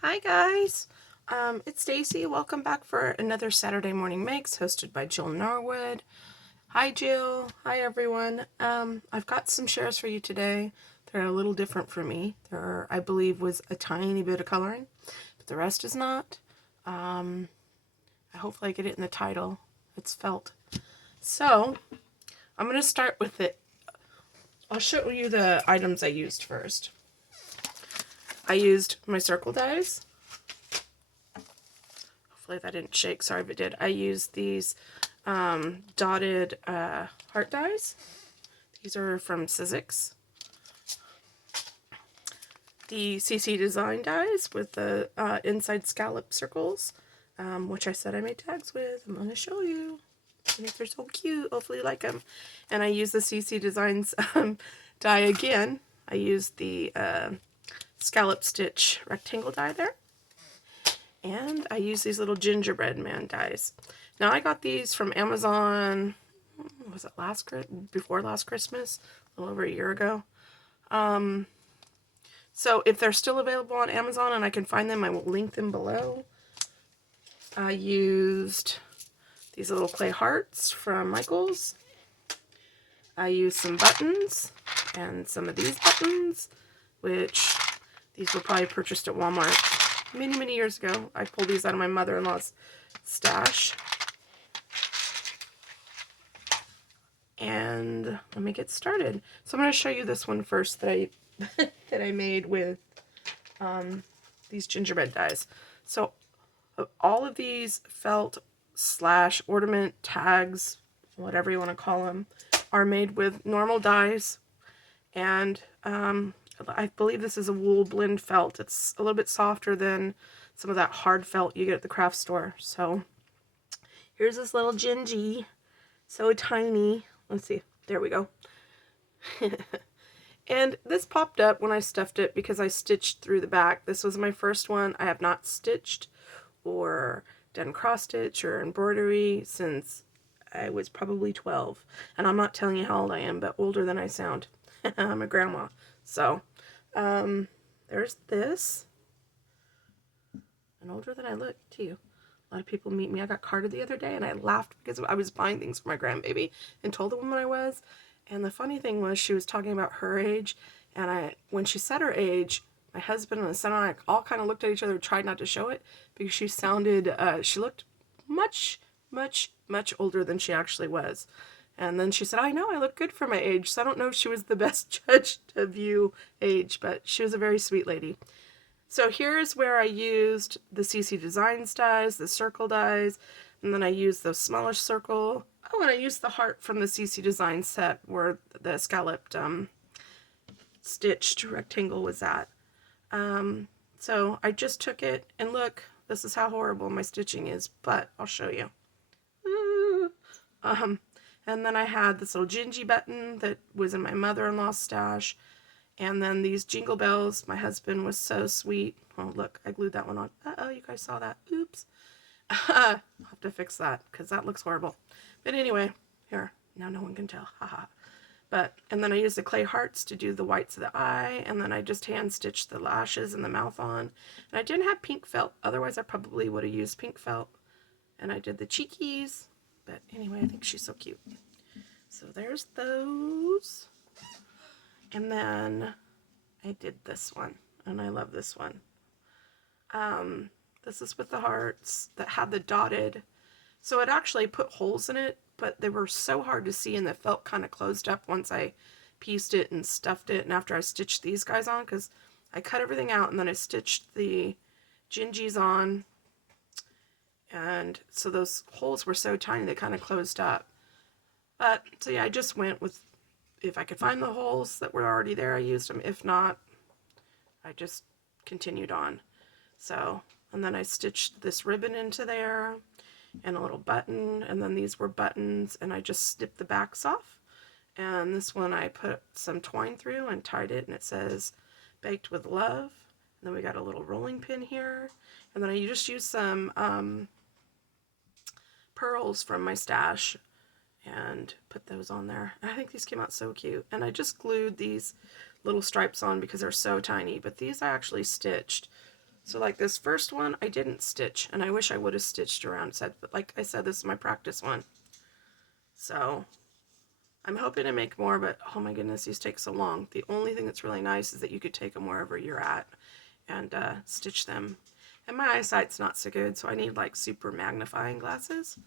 Hi guys, it's Stacy. Welcome back for another Saturday Morning Makes hosted by Jill Norwood. Hi Jill. Hi everyone. I've got some shares for you today. They're a little different for me. There, I believe, was a tiny bit of coloring, but the rest is not. Hopefully I get it in the title. It's felt. So I'm gonna start with it. I'll show you the items I used first. I used my circle dies. Hopefully that didn't shake. Sorry if it did. I used these dotted heart dies. These are from Sizzix. The CC Design dies with the inside scallop circles, which I said I made tags with. I'm going to show you. And if they're so cute, hopefully you like them. And I use the CC Designs die again. I used the scallop stitch rectangle die there. And I use these little gingerbread man dies. Now I got these from Amazon, was it before last Christmas? A little over a year ago. So if they're still available on Amazon and I can find them, I will link them below. I used these little clay hearts from Michaels. I used some buttons and some of these buttons, which these were probably purchased at Walmart many years ago. I pulled these out of my mother-in-law's stash. And let me get started. So I'm going to show you this one first that I that I made with these gingerbread dies. So all of these felt / ornament tags, whatever you want to call them, are made with normal dies, and I believe this is a wool blend felt. It's a little bit softer than some of that hard felt you get at the craft store. So here's this little gingy, so tiny. Let's see, there we go. And this popped up when I stuffed it because I stitched through the back. This was my first one. I have not stitched or done cross stitch or embroidery since I was probably 12. And I'm not telling you how old I am, but older than I sound. I'm a grandma. So, there's this. And older than I look, too. A lot of people meet me. I got carded the other day and I laughed because I was buying things for my grandbaby and told the woman I was. And the funny thing was she was talking about her age, and when she said her age, my husband and the son and I all kind of looked at each other and tried not to show it because she looked much older than she actually was. And then she said, I know I look good for my age, so I don't know if she was the best judge to view age, but she was a very sweet lady. So here's where I used the CC Designs dies, the circle dies, and then I used the smaller circle. Oh, and I used the heart from the CC Design set where the scalloped stitched rectangle was at. So I just took it, and look, this is how horrible my stitching is, but I'll show you. And then I had this little gingy button that was in my mother-in-law's stash. And then these jingle bells. My husband was so sweet. Oh, look, I glued that one on. Uh-oh, you guys saw that. Oops. I'll have to fix that because that looks horrible. But anyway, here. Now no one can tell. Haha. And then I used the clay hearts to do the whites of the eye. And then I just hand stitched the lashes and the mouth on. And I didn't have pink felt. Otherwise, I probably would have used pink felt. And I did the cheekies. But anyway, I think she's so cute. So there's those. And then I did this one, and I love this one. This is with the hearts that had the dotted. So it actually put holes in it, but they were so hard to see, and the felt kind of closed up once I pieced it and stuffed it, and after I stitched these guys on, because I cut everything out, and then I stitched the gingies on, and so those holes were so tiny they kind of closed up. But, so yeah, I just went with, if I could find the holes that were already there, I used them. If not, I just continued on. So, and then I stitched this ribbon into there and a little button, and then these were buttons, and I just snipped the backs off. And this one I put some twine through and tied it, and it says baked with love. And then we got a little rolling pin here, and then I just used some pearls from my stash and put those on there. I think these came out so cute. And I just glued these little stripes on because they're so tiny, but these I actually stitched. So like this first one, I didn't stitch, and I wish I would have stitched around set, but like I said, this is my practice one. So I'm hoping to make more, but oh my goodness, these take so long. The only thing that's really nice is that you could take them wherever you're at and stitch them. And my eyesight's not so good, so I need like super magnifying glasses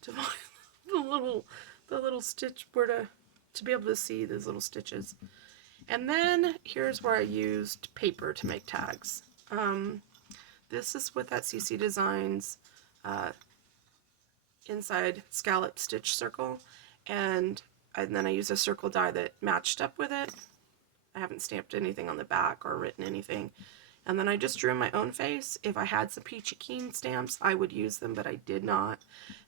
to find the little stitch where to be able to see these little stitches. And then here's where I used paper to make tags. This is with that CC Designs inside scallop stitch circle, and then I used a circle die that matched up with it. I haven't stamped anything on the back or written anything. And then I just drew my own face. If I had some Peachy Keen stamps, I would use them, but I did not.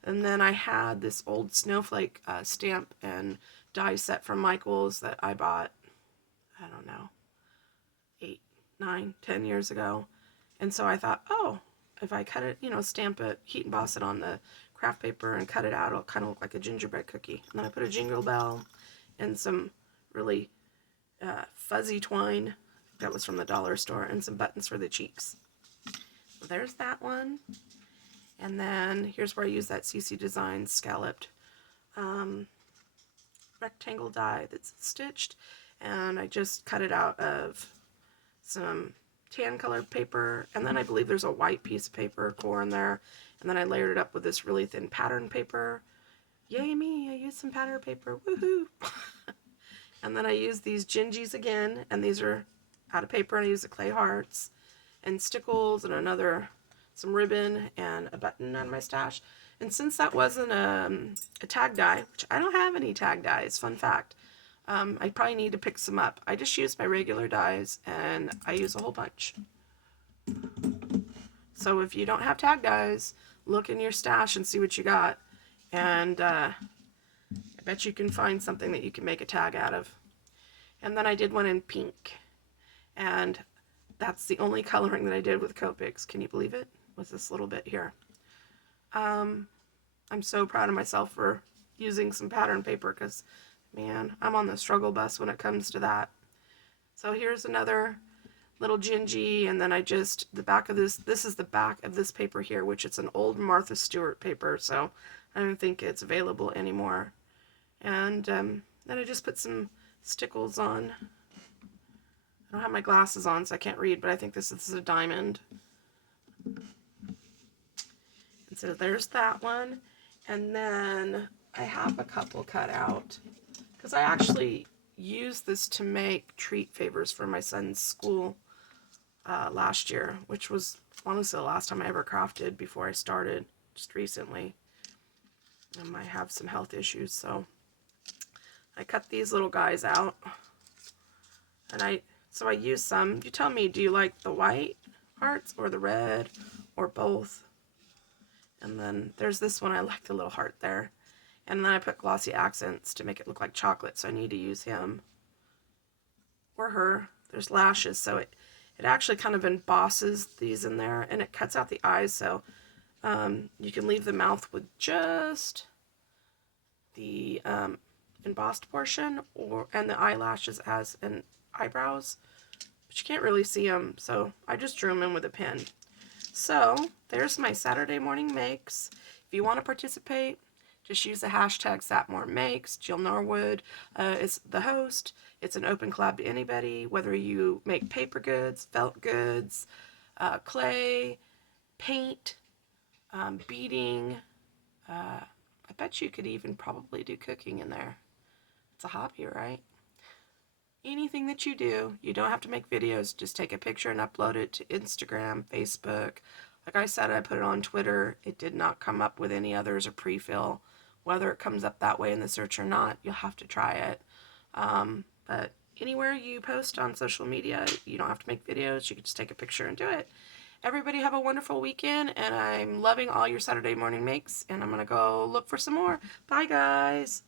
And then I had this old snowflake stamp and die set from Michaels that I bought, I don't know, 8, 9, 10 years ago. And so I thought, oh, if I cut it, stamp it, heat emboss it on the craft paper and cut it out, it'll kind of look like a gingerbread cookie. And then I put a jingle bell and some really fuzzy twine that was from the dollar store and some buttons for the cheeks. So there's that one. And then here's where I use that CC Designs scalloped rectangle die that's stitched, and I just cut it out of some tan colored paper, and then I believe there's a white piece of paper core in there, and then I layered it up with this really thin pattern paper. Yay me, I used some pattern paper, woohoo! And then I used these gingies again, and these are out of paper, and I used the clay hearts and stickles and some ribbon and a button on my stash. And since that wasn't a tag die, which I don't have any tag dies, fun fact, I probably need to pick some up. I just use my regular dies, and I use a whole bunch. So if you don't have tag dies, look in your stash and see what you got. And I bet you can find something that you can make a tag out of. And then I did one in pink. And that's the only coloring that I did with Copics. Can you believe it? Was this little bit here. I'm so proud of myself for using some pattern paper because, man, I'm on the struggle bus when it comes to that. So here's another little gingy, and then the back of this is the back of this paper here, which it's an old Martha Stewart paper, so I don't think it's available anymore. And then I just put some stickles on. I don't have my glasses on, so I can't read, but I think this is a diamond. And so there's that one. And then I have a couple cut out because I actually used this to make treat favors for my son's school last year, which was honestly the last time I ever crafted before I started just recently. I have some health issues, so I cut these little guys out. And I use some. You tell me, do you like the white hearts or the red or both? And then there's this one, I like the little heart there. And then I put glossy accents to make it look like chocolate, so I need to use him or her. There's lashes, so it actually kind of embosses these in there, and it cuts out the eyes, so you can leave the mouth with just the embossed portion and the eyelashes as an eyebrows, but you can't really see them, so I just drew them in with a pen. So there's my Saturday morning makes. If you want to participate, just use the hashtag satmornmakes. Jill Norwood is the host. It's an open collab to anybody, whether you make paper goods, felt goods, clay, paint, beading. I bet you could even probably do cooking in there. It's a hobby, right? Anything that you do, you don't have to make videos. Just take a picture and upload it to Instagram, Facebook. Like I said, I put it on Twitter. It did not come up with any others or pre-fill. Whether it comes up that way in the search or not, you'll have to try it. But anywhere you post on social media, you don't have to make videos. You can just take a picture and do it. Everybody have a wonderful weekend, and I'm loving all your Saturday morning makes, and I'm going to go look for some more. Bye, guys.